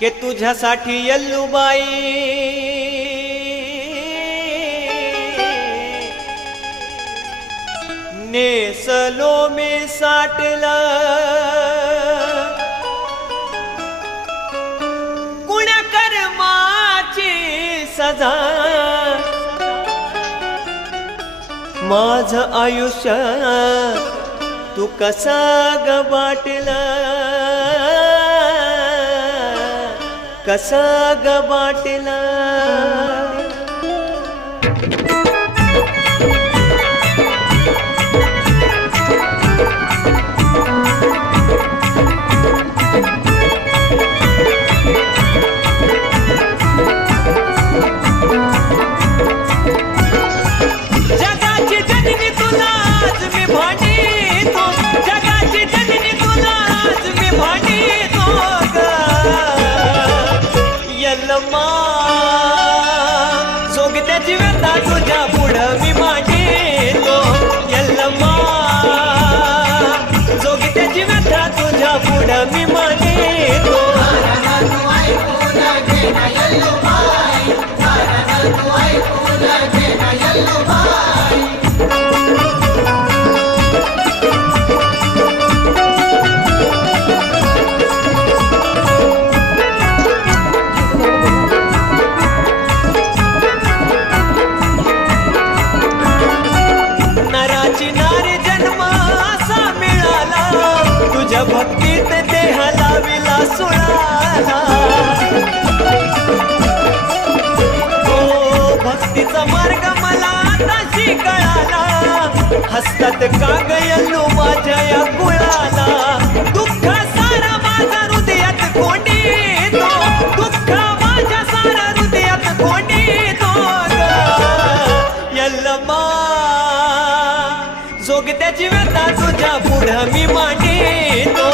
के तुझ्यासाठी यल्लूबाई नेसलो मी साठलं कुण्या कर्माची सजा माझं आयुष्य तू कसा ग बाटला कसा ग बाटला जगाची जननी तुला आज मी भांडीतो जगाची जननी तुला आज मी भांडीतो ग यल्लम्मा जोगत्याची व्यथा तुझ्या पुढं मी मांडीतो यल्लम्मा जोगत्याची व्यथा तुझ्या पुढं मी मांडीतो नराची नारी जन्म असा मिळाला तुझ्या भक्तीत देहाला विला सुळाला हो भक्तीचा मार्ग मला आता शिकळाला हसतात काग यल्लू माझ्या या कुळाला दुःख सारा माझा हृदयात कोंडीतो दुःख माझ्या सारा हृदयात कोंडीतो यल्लम्मा जोगत्याची व्यथा तुझ्या पुढं मी मांडीतो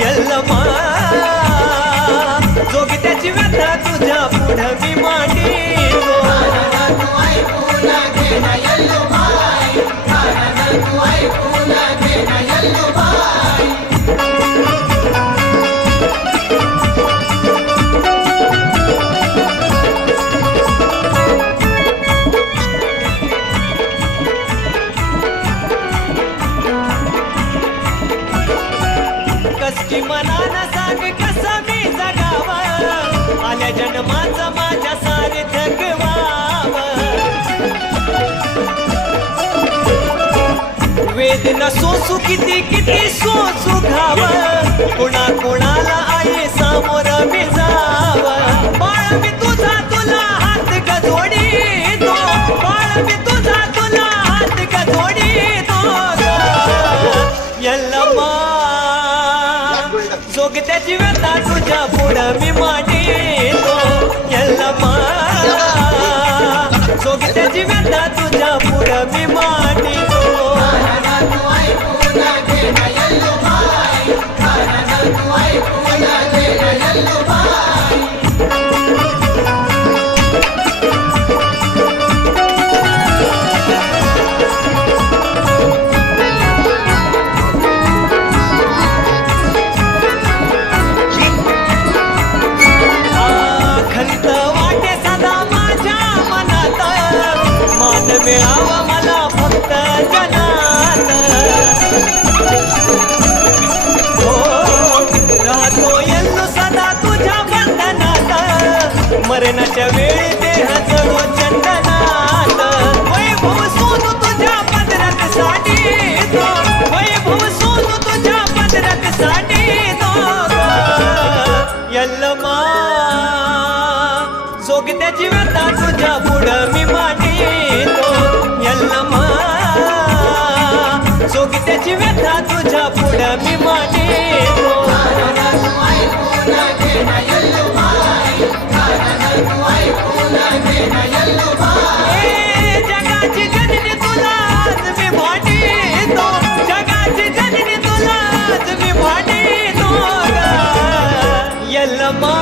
यल्लम्मा जोगत्याची व्यथा तुझ्या पुढं मी मांडीतो कसकी मनानं सांग कसं मी जगावं आल्या जन्माचं माझ्या सारथक व्हावं वेदना सोसू किती किती सोसू घावं कुणा कुणाला आई समोर मी जावं बाळ मी तुझा तुला हात ग जोडीतो बाळ मी तुझा तुला हात ग जोडीतो यल्लम्मा जोगत्याची व्यथा तुझ्या पुढं मी मांडीतो यल्लम्मा जोगत्याची व्यथा तुझ्या पुढं मी मांडीतो मिळावा मला फक्त जनात हो राहतो यल्लू सदा तुझ्या बंधनात मरणाच्या वेळी देह जळो चंदनात वैभव सोनू तुझ्या पदरात साठीतो वैभव सोनू तुझ्या पदरात साठीतो यल्लम्मा जोगत्याची व्यथा तुझ्या पुढं मी मांडीतो यल्लम्मा जोगत्याची व्यथा तुझ्या पुढं मी मांडीतो जगाची जननी तुला आज मी भांडीतो जगाची जननी तुला आज मी भांडीतो यल्लम्मा